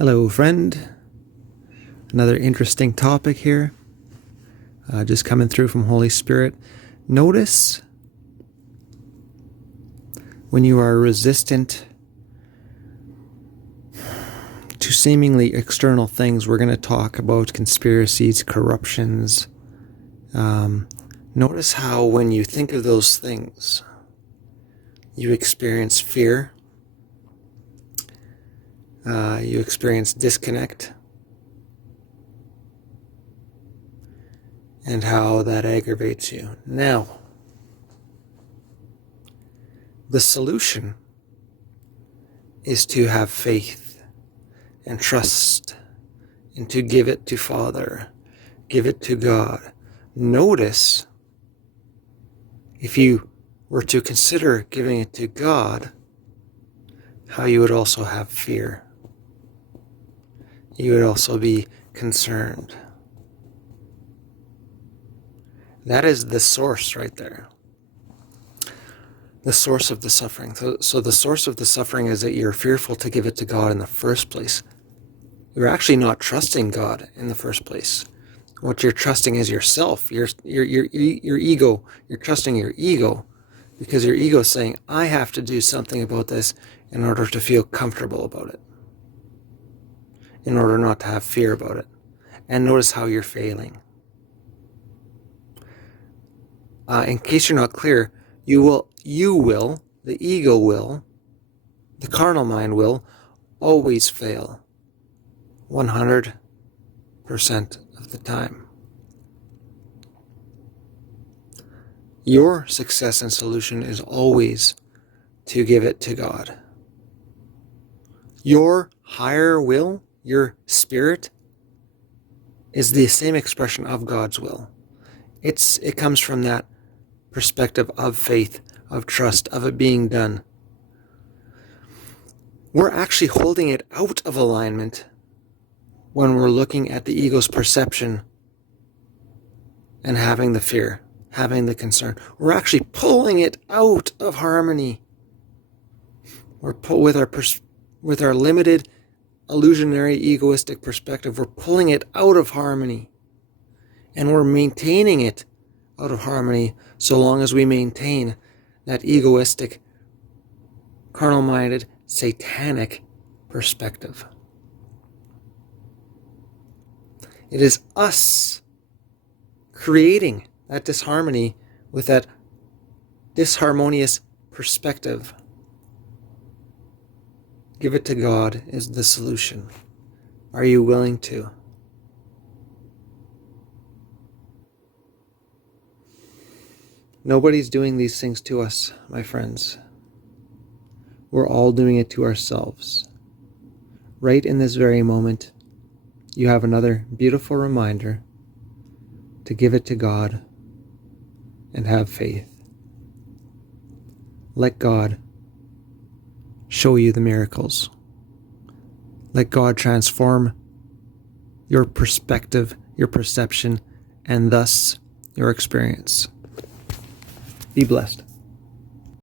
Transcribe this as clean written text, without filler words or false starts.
Hello, friend. Another interesting topic here. Just coming through from Holy Spirit. Notice when you are resistant to seemingly external things. We're going to talk about conspiracies, corruptions. Notice how when you think of those things, you experience fear. You experience disconnect, and how that aggravates you. Now, the solution is to have faith and trust, and to give it to Father, give it to God. Notice, if you were to consider giving it to God, how you would also have fear. You would also be concerned. That is the source right there. The source of the suffering. So the source of the suffering is that you're fearful to give it to God in the first place. You're actually not trusting God in the first place. What you're trusting is yourself, your ego. You're trusting your ego because your ego is saying, I have to do something about this in order to feel comfortable about it, in order not to have fear about it. And notice how you're failing. In case you're not clear, you will, the ego will, the carnal mind will always fail 100% of the time. Your success and solution is always to give it to God. Your higher will, your spirit, is the same expression of God's will. It comes from that perspective of faith, of trust, of it being done. We're actually holding it out of alignment when we're looking at the ego's perception and having the fear, having the concern. We're actually pulling it out of harmony. We're with our limited, illusionary, egoistic perspective, we're pulling it out of harmony. And we're maintaining it out of harmony so long as we maintain that egoistic, carnal-minded, satanic perspective. It is us creating that disharmony with that disharmonious perspective. Give it to God is the solution. Are you willing to? Nobody's doing these things to us, my friends. We're all doing it to ourselves. Right in this very moment, you have another beautiful reminder to give it to God and have faith. Let God show you the miracles. Let God transform your perspective, your perception, and thus your experience. Be blessed.